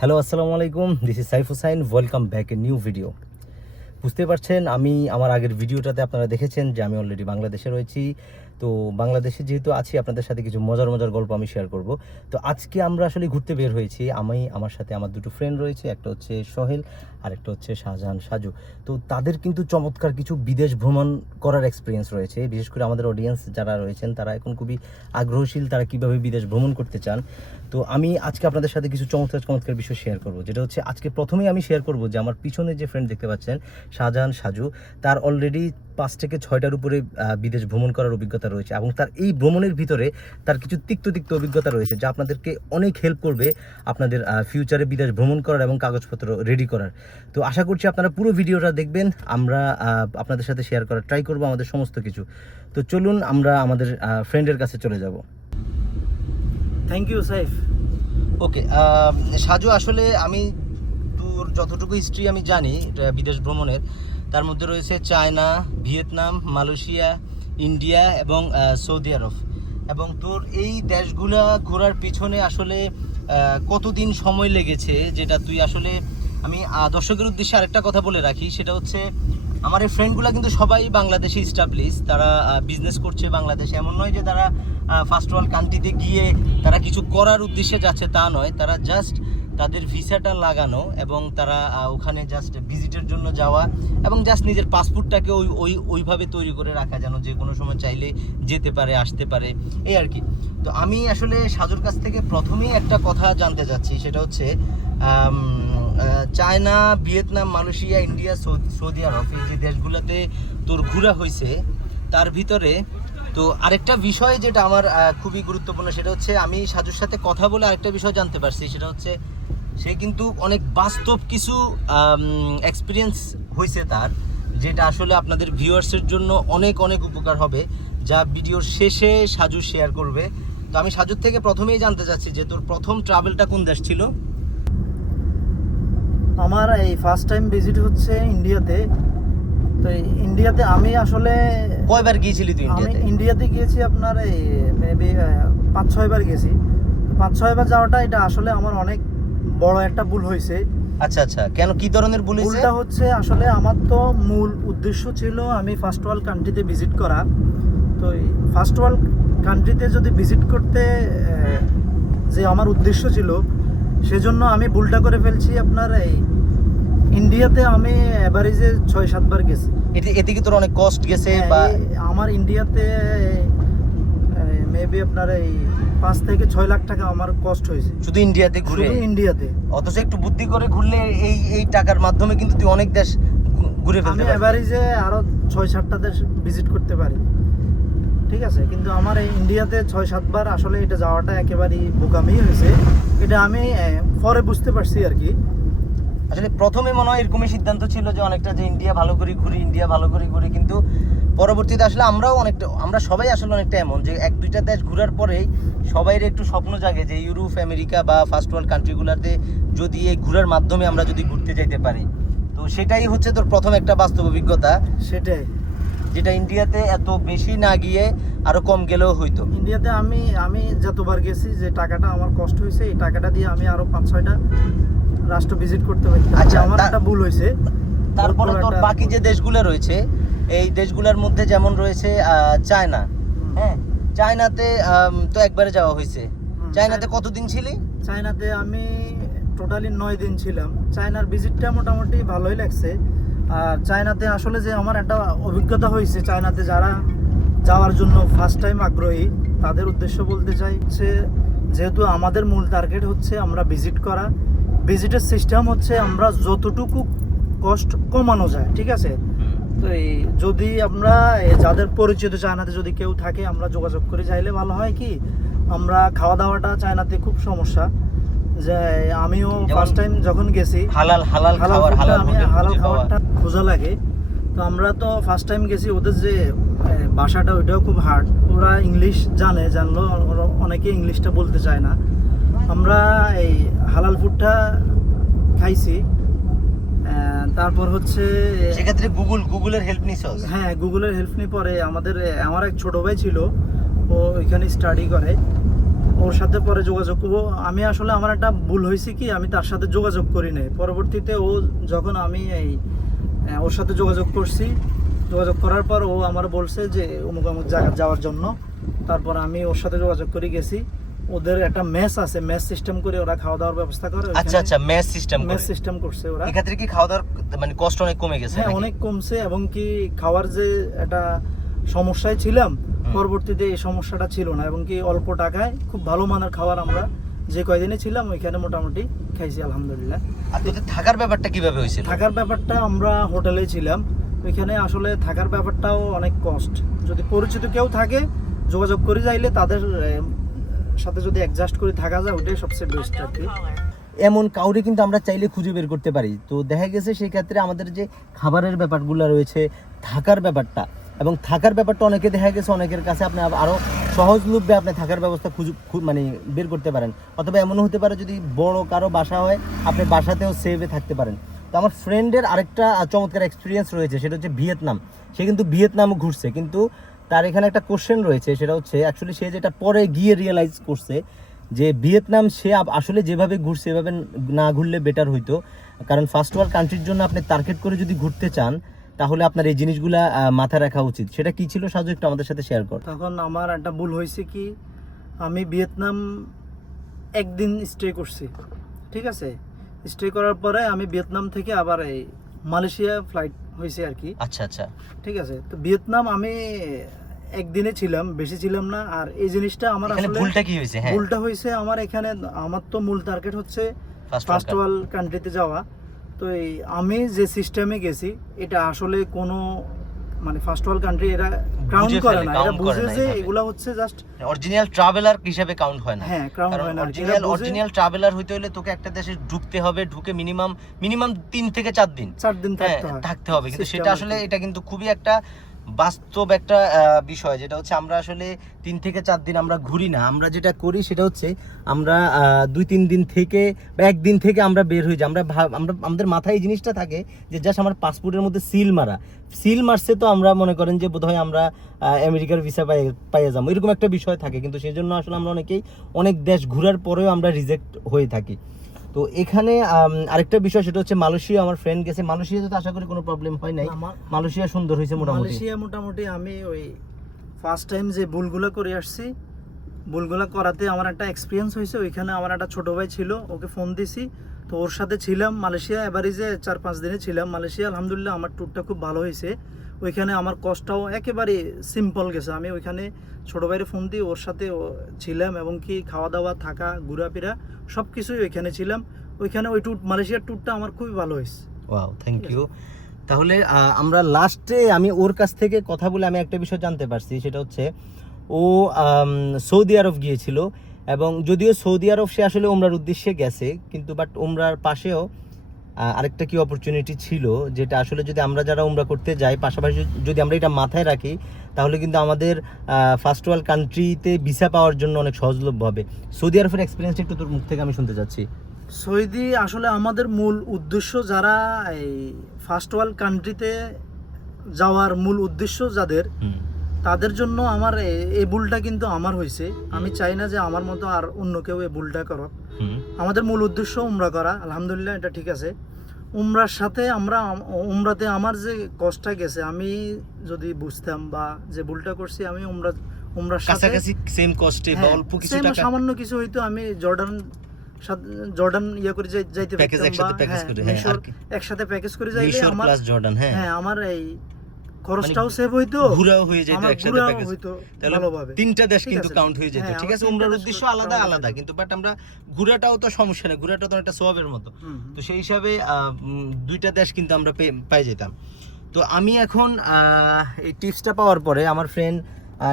Hello আসসালামু আলাইকুম। This is Saif Hussain welcome back a new video বুঝতে পারছেন, আমি আমার আগের ভিডিওটাতে আপনারা দেখেছেন যে আমি অলরেডি বাংলাদেশে রয়েছি। তো বাংলাদেশে যেহেতু আছি, আপনাদের সাথে কিছু মজার মজার গল্প আমি শেয়ার করব। তো আজকে আমরা আসলে ঘুরতে বের হয়েছি। আমি, আমার সাথে আমার দুটো ফ্রেন্ড রয়েছে, একটা হচ্ছে সোহেল আর একটা হচ্ছে শাহজাহান সাজু। তো তাদের কিন্তু চমৎকার কিছু বিদেশ ভ্রমণ করার এক্সপিরিয়েন্স রয়েছে। বিশেষ করে আমাদের অডিয়েন্স যারা রয়েছেন, তারা এখন খুবই আগ্রহশীল তারা কীভাবে বিদেশ ভ্রমণ করতে চান। তো আমি আজকে আপনাদের সাথে কিছু চমৎকার চমৎকার বিষয় শেয়ার করব। যেটা হচ্ছে, আজকে প্রথমেই আমি শেয়ার করব যে আমার পিছনে যে ফ্রেন্ড দেখতে পাচ্ছেন, শাহজাহান সাজু, তার অলরেডি পাঁচ থেকে ছয়টার উপরে বিদেশ ভ্রমণ করার অভিজ্ঞতা রয়েছে এবং তার এই ভ্রমণের ভিতরে তার কিছু তিক্ত তিক্ত অভিজ্ঞতা রয়েছে যা আপনাদেরকে অনেক হেল্প করবে আপনাদের ফিউচারে বিদেশ ভ্রমণ করার এবং কাগজপত্র রেডি করার। তো আশা করছি আপনারা পুরো ভিডিওটা দেখবেন আমরা আপনাদের সাথে শেয়ার করার ট্রাই করব আমাদের সমস্ত কিছু। তো চলুন আমরা আমাদের ফ্রেন্ডের কাছে চলে যাব। Thank you Saif okay Saju আসলে আমি তোর যতটুকু হিস্ট্রি আমি জানি বিদেশ ভ্রমণের তার মধ্যে রয়েছে চায়না ভিয়েতনাম মালয়েশিয়া ইন্ডিয়া এবং সৌদি আরব। এবং তোর এই দেশগুলা ঘোরার পিছনে আসলে কতদিন সময় লেগেছে? যেটা তুই আসলে, আমি দর্শকের উদ্দেশ্যে আরেকটা কথা বলে রাখি, সেটা হচ্ছে, আমার এই ফ্রেন্ডগুলো কিন্তু সবাই বাংলাদেশে স্টাবলিশ তারা বিজনেস করছে বাংলাদেশে। এমন নয় যে তারা ফার্স্ট ওয়ার্ল্ড কান্ট্রিতে গিয়ে তারা কিছু করার উদ্দেশ্যে যাচ্ছে তা নয়। তারা জাস্ট তাদের ভিসাটা লাগানো এবং তারা ওখানে জাস্ট ভিজিটের জন্য যাওয়া এবং জাস্ট নিজের পাসপোর্টটাকে ওই ওই, ওইভাবে তৈরি করে রাখা যেন যে কোনো সময় চাইলে যেতে পারে, আসতে পারে, এই আর কি। তো আমি আসলে সাজুর কাছ থেকে প্রথমেই একটা কথা জানতে চাচ্ছি, সেটা হচ্ছে China, Vietnam, Malaysia, India Saudi- Arab, এই যে দেশগুলোতে তোর ঘোরা হয়েছে, তার ভিতরে তো আরেকটা বিষয় যেটা আমার খুবই গুরুত্বপূর্ণ, সেটা হচ্ছে আমি সাজুর সাথে কথা বলে আরেকটা বিষয় জানতে পারছি, সেটা হচ্ছে সে কিন্তু অনেক বাস্তব কিছু এক্সপিরিয়েন্স হয়েছে তার যেটা আসলে আপনাদের ভিউয়ার্সের জন্য অনেক অনেক উপকার হবে যা ভিডিওর শেষে সাজু শেয়ার করবে। তো আমি সাজুর থেকে প্রথমেই জানতে চাচ্ছি যে তোর প্রথম ট্রাভেলটা কোন দেশ ছিল? আমার এই ফার্স্ট টাইম ভিজিট হচ্ছে ইন্ডিয়াতে তো ইন্ডিয়াতে আমি আসলে কয়বার গিয়েছিলি তুই আমি ইন্ডিয়াতে ইন্ডিয়াতে গিয়েছি আপনার এই মেবি পাঁচ ছয়বার গেছি পাঁচ ছয়বার যাওয়াটা এটা আসলে আমার অনেক বড় একটা ভুল হয়েছে। আচ্ছা আচ্ছা। কেন? কি ধরনের ভুল হয়েছে? ভুলটা হচ্ছে আসলে আমার তো মূল উদ্দেশ্য ছিল আমি ফার্স্ট ওয়ার্ল্ড কান্ট্রিতে ভিজিট করা। তো ফার্স্ট ওয়ার্ল্ড কান্ট্রিতে যদি ভিজিট করতে যে আমার উদ্দেশ্য ছিল সেজন্য আমি ভুলটা করে ফেলছি আপনার এই ইন্ডিয়াতে আমি অ্যাভারেজে ছয় সাতবার গেছি। এটি এদিকে তোর অনেক কস্ট গেছে হ্যাঁ, বা আমার ইন্ডিয়াতে মেবি আপনার এই পাঁচ থেকে ছয় লাখ টাকা আমার কষ্ট হয়েছে। শুধু ইন্ডিয়াতে ঘুরে? শুধু ইন্ডিয়াতে অথচ একটু বুদ্ধি করে ঘুরলে এই এই টাকার মাধ্যমে কিন্তু তুই অনেক দেশ ঘুরে আমি ফেলতে পারবি অ্যাভারেজে আরও ছয় সাতটা দেশ ভিজিট করতে পারি। ঠিক আছে? কিন্তু আমার এই ইন্ডিয়াতে ছয় সাতবার আসলে এটা যাওয়াটা একেবারেই বোকামি হয়েছে। এটা আমি পরে বুঝতে পারছি আর কি। আসলে প্রথমে মনে হয় এরকমই সিদ্ধান্ত ছিল যে অনেকটা যে ইন্ডিয়া ভালো করে ঘুরি ইন্ডিয়া ভালো করে ঘুরি কিন্তু পরবর্তীতে আসলে আমরাও অনেকটা আমরা সবাই আসলে অনেকটা এমন যে এক দুইটা দেশ ঘোরার পরেই সবাইয়ের একটু স্বপ্ন জাগে যে ইউরোপ আমেরিকা বা ফার্স্ট ওয়ার্ল্ড কান্ট্রিগুলোতে যদি এই ঘোরার মাধ্যমে আমরা যদি ঘুরতে যাইতে পারি। তো সেটাই হচ্ছে তোর প্রথম একটা বাস্তব অভিজ্ঞতা। সেটাই। যেটা ইন্ডিয়াতে এত বেশি না গিয়ে আরও কম গেলেও হইতো। ইন্ডিয়াতে আমি আমি যতবার গেছি যে টাকাটা আমার কষ্ট হয়েছে এই টাকাটা দিয়ে আমি আরও পাঁচ ছয়টা রাষ্ট্র ভিজিট করতে পারি আচ্ছা, আমার একটা ভুল হয়েছে। তারপরে তোর বাকি যে দেশগুলো রয়েছে এই দেশগুলোর মধ্যে যেমন রয়েছে চায়না। হ্যাঁ চায়নাতে তো একবারে যাওয়া হয়েছে। চায়নাতে কতদিন ছিলি? চায়নাতে আমি টোটালি নয় দিন ছিলাম। চায়নার ভিজিটটা মোটামুটি ভালোই লাগছে। আর চায়নাতে আসলে যে আমার একটা অভিজ্ঞতা হয়েছে চায়নাতে যারা যাওয়ার জন্য ফার্স্ট টাইম আগ্রহী তাদের উদ্দেশ্য বলতে চাই হচ্ছে যেহেতু আমাদের মূল টার্গেট হচ্ছে আমরা ভিজিট করা। ভিজিটের সিস্টেম হচ্ছে আমরা যতটুকু কষ্ট কমানো যায় ঠিক আছে? তো এই যদি আমরা যাদের পরিচিত চায়নাতে যদি কেউ থাকে আমরা যোগাযোগ করে চাইলে ভালো হয় কি? আমরা খাওয়া দাওয়াটা চায়নাতে খুব সমস্যা। যে আমিও ফার্স্ট টাইম যখন গেছি হালাল হালাল খাবার হালাল আমি হালাল খাবারটা খোঁজা লাগে। তো আমরা তো ফার্স্ট টাইম গেছি ওদের যে ভাষাটা ওইটাও খুব হার্ড ওরা ইংলিশ জানে জানলো ওরা অনেকে ইংলিশটা বলতে চায় না। আমরা এই ফুডটা খাইছি। তারপর হচ্ছে সেক্ষেত্রে গুগল গুগলের হেল্প নিছস? হ্যাঁ গুগলের হেল্প নিয়ে পরে আমাদের আমার এক ছোট ভাই ছিল ও ওইখানে স্টাডি করে। ওর সাথে পরে যোগাযোগ করব। আমি আসলে আমার একটা ভুল হয়েছে কি আমি তার সাথে যোগাযোগ করি নাই। পরবর্তীতে ও যখন আমি এই ওর সাথে যোগাযোগ করছি যোগাযোগ করার পর ও আমার বলছে যে অমুক অমুক জায়গা যাওয়ার জন্য। তারপর আমি ওর সাথে যোগাযোগ করে গেছি। ওদের একটা মেস আছে মেস সিস্টেম করে ওরা খাওয়া দাওয়ার ব্যবস্থা করে আচ্ছা আচ্ছা ম্যাচ সিস্টেম মেস সিস্টেম করছে ওরা। এক্ষেত্রে কি খাওয়া দাওয়ার মানে কষ্ট অনেক কমে গেছে হ্যাঁ অনেক কমছে এবং কি খাওয়ার যে একটা সমস্যায় ছিলাম পরবর্তীতে এই সমস্যাটা ছিল না এবং কি অল্প টাকায় খুব ভালো মানের খাবার আমরা যে কয়দিনে ছিলাম ওইখানে মোটামুটি খাইছি আলহামদুলিল্লাহ। আর তোদের থাকার ব্যাপারটা কীভাবে হয়েছিল? থাকার ব্যাপারটা আমরা হোটেলে ছিলাম ওইখানে আসলে থাকার ব্যাপারটাও অনেক কষ্ট। যদি পরিচিত কেউ থাকে যোগাযোগ করে যাইলে তাদের সাথে যদি অ্যাডজাস্ট করে থাকা যায় ওটাই সবচেয়ে বেস্ট আর কি। এমন কাউরে কিন্তু আমরা চাইলে খুঁজে বের করতে পারি। তো দেখা গেছে সেই ক্ষেত্রে আমাদের যে খাবারের ব্যাপারগুলো রয়েছে থাকার ব্যাপারটা এবং থাকার ব্যাপারটা অনেকে দেখা গেছে অনেকের কাছে আপনি আরও সহজলভ্যে আপনি থাকার ব্যবস্থা খুঁজে মানে বের করতে পারেন। অথবা এমনও হতে পারে যদি বড় কারও বাসা হয় আপনি বাসাতেও সেভে থাকতে পারেন। তো আমার ফ্রেন্ডের আরেকটা চমৎকার এক্সপিরিয়েন্স রয়েছে সেটা হচ্ছে ভিয়েতনাম। সে কিন্তু ভিয়েতনামও ঘুরছে কিন্তু তার এখানে একটা কোশ্চেন রয়েছে, সেটা হচ্ছে অ্যাকচুয়ালি সে যেটা পরে গিয়ে রিয়েলাইজ করছে, যে ভিয়েতনাম সে আসলে যেভাবে ঘুরছে, এভাবে না ঘুরলে বেটার হইতো। কারণ ফার্স্ট ওয়ার্ল্ড কান্ট্রির জন্য আপনি টার্গেট করে যদি ঘুরতে চান, তাহলে আপনার এই জিনিসগুলা মাথায় রাখা উচিত। সেটা কি ছিল সাজু, একটু আমাদের সাথে শেয়ার কর। তখন আমার একটা ভুল হয়েছে কি, আমি ভিয়েতনাম একদিন স্টে করছি, ঠিক আছে? স্টে করার পরে আমি ভিয়েতনাম থেকে আবার এই মালয়েশিয়া ফ্লাইট হয়েছে আর কি। আচ্ছা আচ্ছা। ঠিক আছে তো ভিয়েতনাম আমি একদিনে ছিলাম বেশি ছিলাম না আর এই জিনিসটা আমার আসলে ভুলটা কি হয়েছে হ্যাঁ। ভুলটা হয়েছে আমার এখানে আমার তো মূল টার্গেট হচ্ছে ফার্স্ট ওয়ার্ল্ড কান্ট্রিতে যাওয়া। তো এই আমি যে সিস্টেমে গেছি এটা আসলে কোনো মানে ফার্স্ট ওয়ার্ল্ড কান্ট্রি এরা কাউন্ট করে না এরা বুঝে যে এগুলা হচ্ছে জাস্ট অরিজিনাল ট্রাভেলার হিসেবে কাউন্ট হয় না। হ্যাঁ কাউন্ট কারণ হয় না। অরিজিনাল অরিজিনাল ট্রাভেলার হইতে হলে তোকে একটা দেশে ঢুকতে হবে ঢুকে মিনিমাম মিনিমাম তিন থেকে চার দিন। চার দিন হ্যাঁ, থাকতে হবে থাকতে হবে। কিন্তু সেটা আসলে এটা কিন্তু খুবই একটা বাস্তব একটা বিষয়, যেটা হচ্ছে আমরা আসলে তিন থেকে চার দিন আমরা ঘুরি না। আমরা যেটা করি সেটা হচ্ছে আমরা দুই তিন দিন থেকে বা একদিন থেকে আমরা বের হয়ে যাই আমরা আমরা, আমাদের মাথায় এই জিনিসটা থাকে যে জাস্ট আমার পাসপোর্টের মধ্যে সিল মারা। সিল মারছে তো আমরা মনে করেন যে বোধহয় আমরা আমেরিকার ভিসা পাই, পাইয়ে যাব। এরকম একটা বিষয় থাকে, কিন্তু সেই জন্য আসলে আমরা অনেকেই অনেক দেশ ঘোরার পরেও আমরা রিজেক্ট হয়ে থাকি। তো এখানে আরেকটা বিষয় সেটা হচ্ছে মালয়েশিয়া আমার ফ্রেন্ড গেছে। মালয়েশিয়াতে তো আশা করি কোনো প্রবলেম হয় নাই। মালয়েশিয়া সুন্দর হয়েছে মোটামুটি। মালয়েশিয়া মোটামুটি আমি ওই ফার্স্ট টাইম যে ভুলগুলো করে আসছি ভুলগুলো করাতে আমার একটা এক্সপিরিয়েন্স হয়েছে। ওইখানে আমার একটা ছোট ভাই ছিল ওকে ফোন দিছি। তো ওর সাথে ছিলাম মালয়েশিয়া এবারে যে চার পাঁচ দিনে ছিলাম। মালয়েশিয়া আলহামদুলিল্লাহ আমার ট্যুরটা খুব ভালো হয়েছে। ওইখানে আমার কষ্টটাও একেবারে সিম্পল গেছে। আমি ওইখানে ছোট ভাইয়ের ফোন দিয়ে ওর সাথে ছিলাম এবং কি খাওয়া দাওয়া থাকা ঘোরাফেরা সব কিছুই ওইখানে ছিলাম। ওইখানে ওই ট্যুর মালয়েশিয়ার ট্যুরটা আমার খুবই ভালো হয়েছে। ওয়াও থ্যাংক ইউ তাহলে আমরা লাস্টে আমি ওর কাছ থেকে কথা বলে আমি একটা বিষয় জানতে পারছি সেটা হচ্ছে ও সৌদি আরব গিয়েছিল এবং যদিও সৌদি আরব সে আসলে ওমরার উদ্দেশ্যে গেছে কিন্তু বাট ওমরার পাশেও আরেকটা কি অপরচুনিটি ছিল যেটা আসলে যদি আমরা যারা উমরা করতে যাই পাশাপাশি যদি আমরা এটা মাথায় রাখি তাহলে কিন্তু আমাদের ফার্স্ট ওয়ার্ল্ড কান্ট্রিতে ভিসা পাওয়ার জন্য অনেক সহজলভ্য হবে। সৌদি আরবের এক্সপিরিয়েন্সটা একটু তোর মুখ থেকে আমি শুনতে চাচ্ছি। সৌদি আসলে আমাদের মূল উদ্দেশ্য যারা এই ফার্স্ট ওয়ার্ল্ড কান্ট্রিতে যাওয়ার মূল উদ্দেশ্য যাদের তাদের জন্য আমার এই ভুলটা কিন্তু আমার হয়েছে। আমি চাই না যে আমার মতো আর অন্য কেউ এই ভুলটা করক। আমাদের মূল উদ্দেশ্য উমরা করা। আলহামদুলিল্লাহ এটা ঠিক আছে। উমরার সাথে আমরা উমরাতে আমার যে কষ্টটা গেছে আমি যদি বুঝতাম বা যে ভুলটা করছি আমি উমরা উমরার সাথে কাছাকাছি সেম কস্টে বা হ্যাঁ, অল্প কিছু টাকা সামান্য কিছু হয়তো আমি জর্ডান জর্ডান ইয়ে করে যাইতে পারতাম একসাথে হ্যাঁ, করে, হ্যাঁ? একসাথে প্যাকেজ করে যাইলে আমার জর্ডান হ্যাঁ। হ্যাঁ আমার এই খরচটাও সেভ হইতো ঘুরাও হয়ে যেত একসাথে প্যাকেজ তাহলে তিনটা দেশ কিন্তু কাউন্ট হয়ে যেত। হ্যাঁ, ঠিক আছে উমরার উদ্দেশ্য আলাদা আলাদা কিন্তু বাট আমরা ঘুরাটাও তো সমস্যা নেই ঘুরাটা তো একটা সোয়াবের মতো। তো সেই হিসাবে দুইটা দেশ কিন্তু আমরা পেয়ে- যেতাম। তো আমি এখন এই টিপসটা পাওয়ার পরে আমার ফ্রেন্ড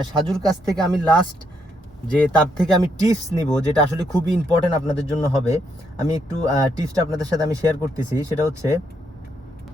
সাজুর কাছ থেকে আমি লাস্ট যে তার থেকে আমি টিপস নিব যেটা আসলে খুবই ইম্পর্টেন্ট আপনাদের জন্য হবে। আমি একটু টিপসটা আপনাদের সাথে আমি শেয়ার করতেছি সেটা হচ্ছে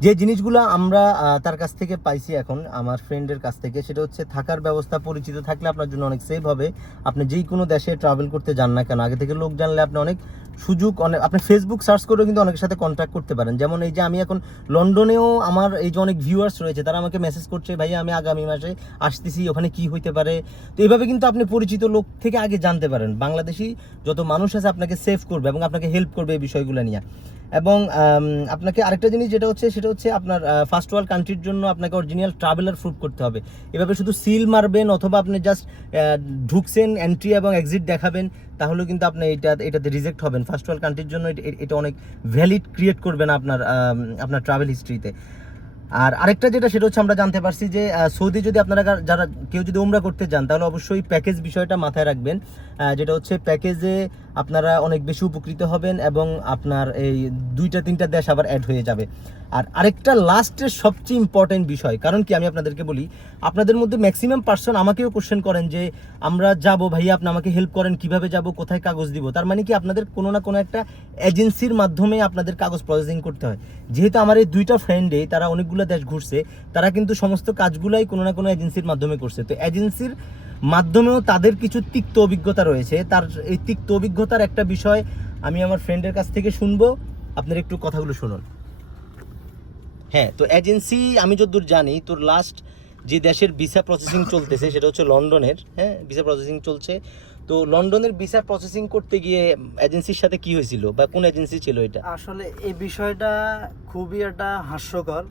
যে জিনিসগুলো আমরা তার কাছ থেকে পাইছি এখন আমার ফ্রেন্ডের কাছ থেকে, সেটা হচ্ছে থাকার ব্যবস্থা, পরিচিত থাকলে আপনার জন্য অনেক সেভ হবে। আপনি যেই কোনো দেশে ট্রাভেল করতে যান না কেন, আগে থেকে লোক জানলে আপনি অনেক সুযোগ, অনেক, আপনি ফেসবুক সার্চ করেও কিন্তু অনেকের সাথে কন্ট্যাক্ট করতে পারেন। যেমন এই যে আমি এখন লন্ডনেও আমার এই যে অনেক ভিউয়ার্স রয়েছে, তারা আমাকে মেসেজ করছে, ভাইয়া, আমি আগামী মাসে আসতেছি, ওখানে কি হইতে পারে? তো এইভাবে কিন্তু আপনি পরিচিত লোক থেকে আগে জানতে পারেন। বাংলাদেশি যত মানুষ আছে আপনাকে সেভ করবে এবং আপনাকে হেল্প করবে এই বিষয়গুলো নিয়ে। এবং আপনাকে আরেকটা জিনিস যেটা হচ্ছে, সেটা হচ্ছে আপনার ফার্স্ট ওয়ার্ল্ড কান্ট্রির জন্য আপনাকে অরিজিনাল ট্রাভেলার প্রুফ করতে হবে। এভাবে শুধু সিল মারবেন অথবা আপনি জাস্ট ঢুকছেন এন্ট্রি এবং এক্সিট দেখাবেন, তাহলেও কিন্তু আপনি এটা, এটাতে রিজেক্ট হবেন। ফার্স্ট ওয়ার্ল্ড কান্ট্রির জন্য এটা- অনেক ভ্যালিড ক্রিয়েট করবে না আপনার আপনার ট্রাভেল হিস্ট্রিতে আর আরেকটা যেটা, সেটা হচ্ছে আমরা জানতে পারছি যে সৌদি যদি আপনারা যারা, কেউ যদি উমরা করতে যান, তাহলে অবশ্যই প্যাকেজ বিষয়টা মাথায় রাখবেন। যেটা হচ্ছে প্যাকেজে আপনারা অনেক বেশি উপকৃত হবেন এবং আপনার এই দুইটা, তিনটা দেশ আবার অ্যাড হয়ে যাবে। আর আরেকটা লাস্টের সবচেয়ে ইম্পর্টেন্ট বিষয়, কারণ কি আমি আপনাদেরকে বলি, আপনাদের মধ্যে ম্যাক্সিমাম পার্সন আমাকেও কোশ্চেন করেন যে, আমরা যাব ভাইয়া, আপনি আমাকে হেল্প করেন, কীভাবে যাব, কোথায় কাগজ দিব? তার মানে কি আপনাদের কোনো না কোনো একটা এজেন্সির মাধ্যমে আপনাদের কাগজ প্রসেসিং করতে হয়। যেহেতু আমার এই দুইটা ফ্রেন্ডে তারা অনেকগুলো দেশ ঘুরছে, তারা কিন্তু সমস্ত কাজগুলাই কোনো না কোনো এজেন্সির মাধ্যমে করছে। তো এজেন্সির মাধ্যমেও তাদের কিছু তিক্ত অভিজ্ঞতা রয়েছে। তার এই তিক্ত অভিজ্ঞতার একটা বিষয় আমি আমার ফ্রেন্ডের কাছ থেকে শুনব। আপনার একটু কথাগুলো শুনুন। হ্যাঁ তো এজেন্সি আমি যতদূর জানি, তোর লাস্ট যে দেশের ভিসা প্রসেসিং চলতেছে, সেটা হচ্ছে লন্ডনের হ্যাঁ ভিসা প্রসেসিং চলছে। তো লন্ডনের ভিসা প্রসেসিং করতে গিয়ে এজেন্সির সাথে কি হয়েছিল? বা কোন এজেন্সি ছিল এটা? আসলে এই বিষয়টা খুবই একটা হাস্যকর।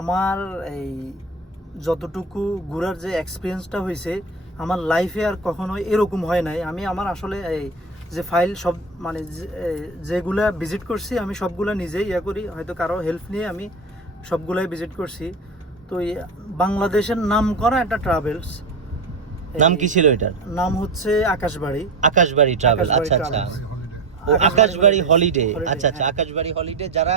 আমার এই যতটুকু ঘোরার যে এক্সপিরিয়েন্সটা হয়েছে আমার লাইফে আর কখনো এরকম হয় নাই। আমি আমার আসলে এই যে ফাইল সব মানে যেগুলা ভিজিট করছি আমি সবগুলা নিজেই ইয়ে করি। হয়তো কারও হেল্প নিয়ে আমি সবগুলাই ভিজিট করছি। তো বাংলাদেশের নাম করা একটা ট্রাভেলস নাম কি ছিল এটার? নাম হচ্ছে আকাশবাড়ি। আকাশবাড়ি ট্রাভেল আচ্ছা আচ্ছা। আকাশবাড়ি হলিডে আচ্ছা আচ্ছা। হ্যাঁ। আকাশবাড়ি হলিডে যারা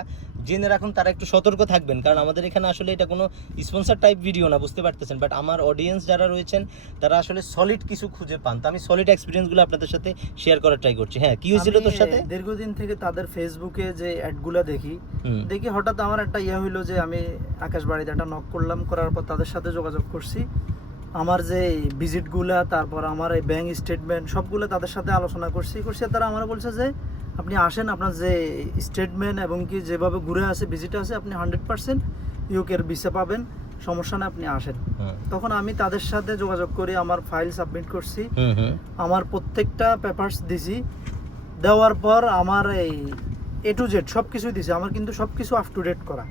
জেনে রাখুন তারা একটু সতর্ক থাকবেন কারণ আমাদের এখানে আসলে এটা কোনো স্পন্সর টাইপ ভিডিও না বুঝতে পারতেছেন। বাট আমার অডিয়েন্স যারা রয়েছেন তারা আসলে সলিড কিছু খুঁজে পান। তো আমি সলিড এক্সপিরিয়েন্সগুলো আপনাদের সাথে শেয়ার করার ট্রাই করছি। হ্যাঁ কি হয়েছিল তোর সাথে? দীর্ঘদিন থেকে তাদের ফেসবুকে যে অ্যাডগুলা দেখি দেখি হঠাৎ আমার একটা ইয়ে হইল যে আমি আকাশবাড়িতে একটা নক করলাম করার পর তাদের সাথে যোগাযোগ করছি। আমার যে ভিজিটগুলা তারপর আমার এই ব্যাংক স্টেটমেন্ট সবগুলো তাদের সাথে আলোচনা করছি। করছি তারা আমার বলছে যে আপনি আসেন আপনার যে স্টেটমেন্ট এবং কি যেভাবে ঘুরে আছে ভিজিট আছে আপনি হান্ড্রেড পার্সেন্ট ইউকের ভিসা পাবেন সমস্যা না আপনি আসেন। তখন আমি তাদের সাথে যোগাযোগ করে আমার ফাইল সাবমিট করছি। আমার প্রত্যেকটা পেপারস দিছি। দেওয়ার পর আমার এই এ টু জেড সব কিছুই দিছি। আমার কিন্তু সব কিছু আপ টু ডেট করা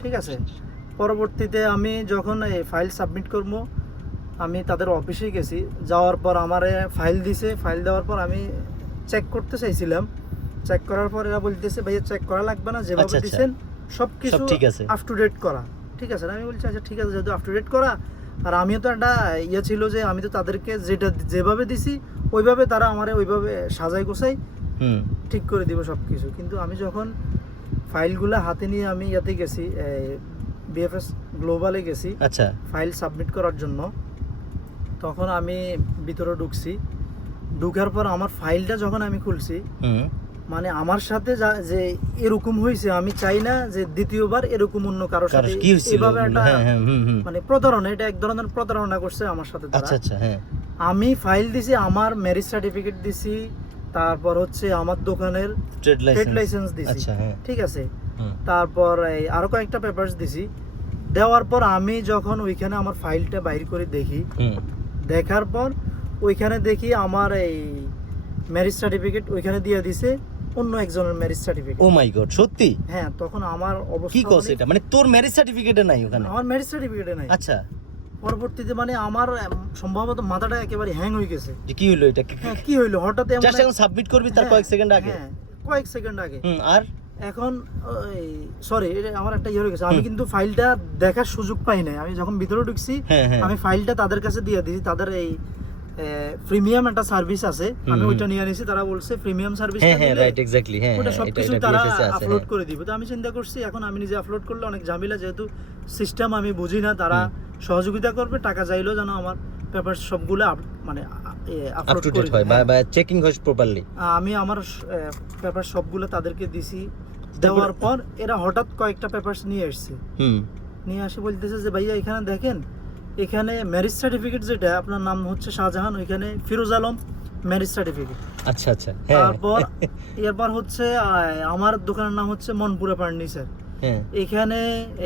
ঠিক আছে? পরবর্তীতে আমি যখন এই ফাইল সাবমিট করব আমি তাদের অফিসে গেছি। যাওয়ার পর আমার ফাইল দিছে। ফাইল দেওয়ার পর আমি চেক করতে চাইছিলাম। চেক করার পর এরা বলতেছে ভাইয়া চেক করা লাগবে না আচ্ছা, যেভাবে আচ্ছা। দিছেন সব কিছু ঠিক আছে। আপ টু ডেট করা। ঠিক আছে? আমি বলছি আচ্ছা ঠিক আছে যেহেতু আপ টু ডেট করা আর আমিও তো একটা ইয়ে ছিল যে আমি তো তাদেরকে যেটা যেভাবে দিছি ওইভাবে তারা আমারে ওইভাবে সাজাই গোছাই হুম। ঠিক করে দিব সব কিছু কিন্তু আমি যখন ফাইলগুলো হাতে নিয়ে আমি ইয়াতে গেছি বিএফএস গ্লোবালে গেছি আচ্ছা। ফাইল সাবমিট করার জন্য তখন আমি ভিতরে ঢুকছি। ঢুকার পর আমার ফাইলটা যখন আমি খুলছি হুম। মানে আমার সাথে যা- যে এরকম হয়েছে আমি চাই না যে দ্বিতীয়বার এরকম অন্য কারোর সাথে এভাবে একটা হ্যাঁ হ্যাঁ মানে প্রতারণা এটা এক ধরনের প্রতারণা করছে আমার সাথে আচ্ছা আচ্ছা হ্যাঁ। আমি ফাইল দিছি আমার ম্যারেজ সার্টিফিকেট দিছি তারপর হচ্ছে আমার দোকানের ট্রেড লাইসেন্স দিছি। আচ্ছা ঠিক আছে? তারপর এই আরও কয়েকটা পেপারস দিছি। দেওয়ার পর আমি যখন ওইখানে আমার ফাইলটা বাইর করে দেখি দেখার পর ওইখানে দেখি আমার এই ম্যারেজ সার্টিফিকেট ওইখানে দিয়ে দিছে। অন্য একজনের marriage certificate oh my god সত্যি? হ্যাঁ তখন আমার অবস্থা কি করছে মানে- এটা? মানে তোর ম্যারেজ সার্টিফিকেটে নাই ওখানে? আমার ম্যারেজ সার্টিফিকেটে নাই। আচ্ছা। পরবর্তীতে মানে আমার সম্ভবত মাথাটা একেবারে হ্যাং হয়ে গেছে। যে কি হলো এটা? হ্যাঁ কি হইল? হঠাৎ এমন জাস্ট এখন সাবমিট করবি তার হ্যাঁ, কয়েক সেকেন্ড আগে? হ্যাঁ, কয়েক সেকেন্ড আগে। আর? এখন সরি আমার একটা ইয়ে হয়ে গেছে। আমি কিন্তু ফাইলটা দেখার সুযোগ পাই নাই। আমি যখন ভিতরে ঢুকছি হ্যাঁ হ্যাঁ। আমি ফাইলটা তাদের কাছে দিয়ে দিয়েছি তাদের এই প্রিমিয়াম একটা সার্ভিস আছে। আমি ওইটা নিয়ে নিয়েছি তারা বলছে প্রিমিয়াম সার্ভিস হ্যাঁ হ্যাঁ রাইট এক্স্যাক্টলি হ্যাঁ ওটা হ্যাঁ, সবকিছু তারা আপলোড হ্যাঁ। করে দিবে। তো আমি চিন্তা করছি এখন আমি নিজে আপলোড করলে অনেক ঝামেলা যেহেতু সিস্টেম আমি বুঝি না তারা সহযোগিতা করবে টাকা চাইলেও যেন আমার পেপার সবগুলো মানে আপলোড করে হয় বা চেকিং হয় প্রপারলি আমি আমার পেপার সবগুলো তাদেরকে দিছি। দেওয়ার পর এরা হঠাৎ কয়েকটা পেপারস নিয়ে এসছে। হুম। নিয়ে আসে বলতেছে যে ভাইয়া এখানে দেখেন এখানে ম্যারেজ সার্টিফিকেট যেটা আপনার নাম হচ্ছে শাহজাহান ওইখানে ফিরোজ আলম ম্যারেজ সার্টিফিকেট আচ্ছা আচ্ছা হ্যাঁ। তারপর এরপর হচ্ছে আমার দোকানের নাম হচ্ছে মনপুরা ফার্নিচার। হ্যাঁ। এখানে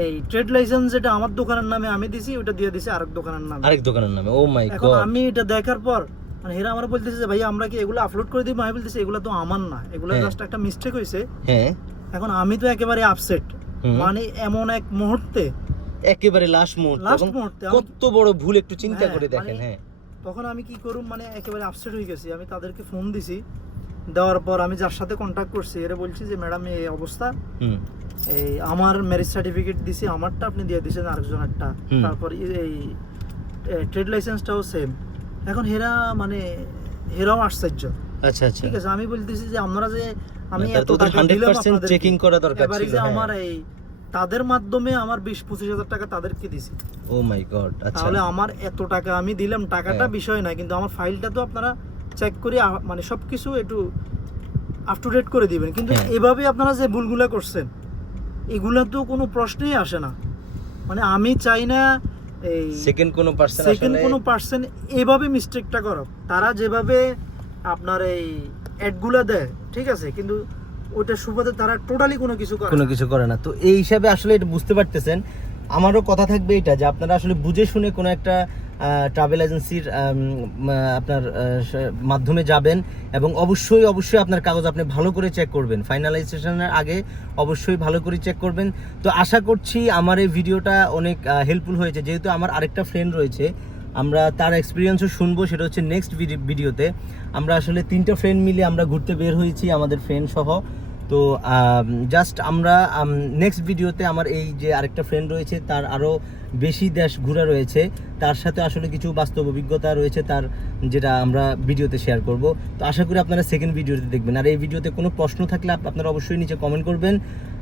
এই ট্রেড লাইসেন্স যেটা আমার দোকানের নামে আমি দিছি ওটা দিয়ে দিছি আরেক দোকানের নামে। আরেক দোকানের নামে ও মাই গড আমি এটা দেখার পর মানে হেরা আমার বলতেছে যে ভাই আমরা কি এগুলো আপলোড করে দিব? আমি বলতেছি এগুলো তো আমার না এগুলো হ্যাঁ। জাস্ট একটা মিস্টেক হয়েছে হ্যাঁ। এখন আমি তো একেবারে আপসেট মানে এমন এক মুহূর্তে একেবারে লাস্ট মুহূর্ত লাস্ট মুহূর্তে কত বড় ভুল একটু চিন্তা হ্যাঁ, করে দেখেন মানে- হ্যাঁ। তখন আমি কি করুম মানে একেবারে আপসেট হয়ে গেছি। আমি তাদেরকে ফোন দিছি দেওয়ার পর আমি যার সাথে কন্ট্যাক্ট করছি এরা বলছি যে ম্যাডাম এই অবস্থা। এই আমার ম্যারেজ সার্টিফিকেট দিছি আমারটা আপনি দিয়ে দিয়েছেন আরেকজনেরটা। হুম। তারপর এই ট্রেড লাইসেন্সটাও সেম এখন হেরা মানে হেরাও আশ্চর্য। আচ্ছা আচ্ছা। ঠিক আছে আমি বলতেছি যে আমরা যে আমি এত টাকা দিলাম 100% আপনাদেরকে, checking করা দরকার ছিল, যে হ্যাঁ। আমার এই তাদের মাধ্যমে আমার বিশ পঁচিশ হাজার টাকা তাদেরকে দিছি। ও মাই গড আচ্ছা। তাহলে আমার এত টাকা আমি দিলাম টাকাটা হ্যাঁ। বিষয় না কিন্তু আমার ফাইলটা তো আপনারা চেক করে মানে সব কিছু একটু আপ টু ডেট করে দিবেন। কিন্তু হ্যাঁ। এভাবে আপনারা যে ভুলগুলা করছেন এগুলা তো কোনো প্রশ্নই আসে না। মানে আমি চাই না এই সেকেন্ড কোন পার্সন সেকেন্ড কোনো পার্সন এভাবে মিস্টেকটা করো তারা যেভাবে আপনার এই অ্যাডগুলা দেয় ঠিক আছে? কিন্তু ওইটা সুবাদে তারা টোটালি কোনো কিছু করে কোনো কিছু করে না। তো এই হিসাবে আসলে এটা বুঝতে পারতেছেন। আমারও কথা থাকবে এটা যে আপনারা আসলে বুঝে শুনে কোনো একটা ট্রাভেল এজেন্সির আপনার মাধ্যমে যাবেন এবং অবশ্যই অবশ্যই আপনার কাগজ আপনি ভালো করে চেক করবেন। ফাইনালাইজেশনের আগে অবশ্যই ভালো করে চেক করবেন। তো আশা করছি আমার এই ভিডিওটা অনেক হেল্পফুল হয়েছে। যেহেতু আমার আরেকটা ফ্রেন্ড রয়েছে আমরা তার এক্সপিরিয়েন্সও শুনব। সেটা হচ্ছে নেক্সট ভিডিওতে আমরা আসলে তিনটা ফ্রেন্ড মিলে আমরা ঘুরতে বের হয়েছি আমাদের ফ্রেন্ড সহ। তো জাস্ট আমরা নেক্সট ভিডিওতে আমার এই যে আরেকটা ফ্রেন্ড রয়েছে, তার আরও বেশি দেশ ঘোরা রয়েছে। তার সাথে আসলে কিছু বাস্তব অভিজ্ঞতা রয়েছে, তার যেটা আমরা ভিডিওতে শেয়ার করব। তো আশা করি আপনারা সেকেন্ড ভিডিওতে দেখবেন। আর এই ভিডিওতে কোনো প্রশ্ন থাকলে আপনারা অবশ্যই নিচে কমেন্ট করবেন।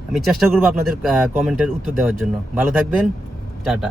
আমি চেষ্টা করব আপনাদের কমেন্টের উত্তর দেওয়ার জন্য। ভালো থাকবেন। টাটা।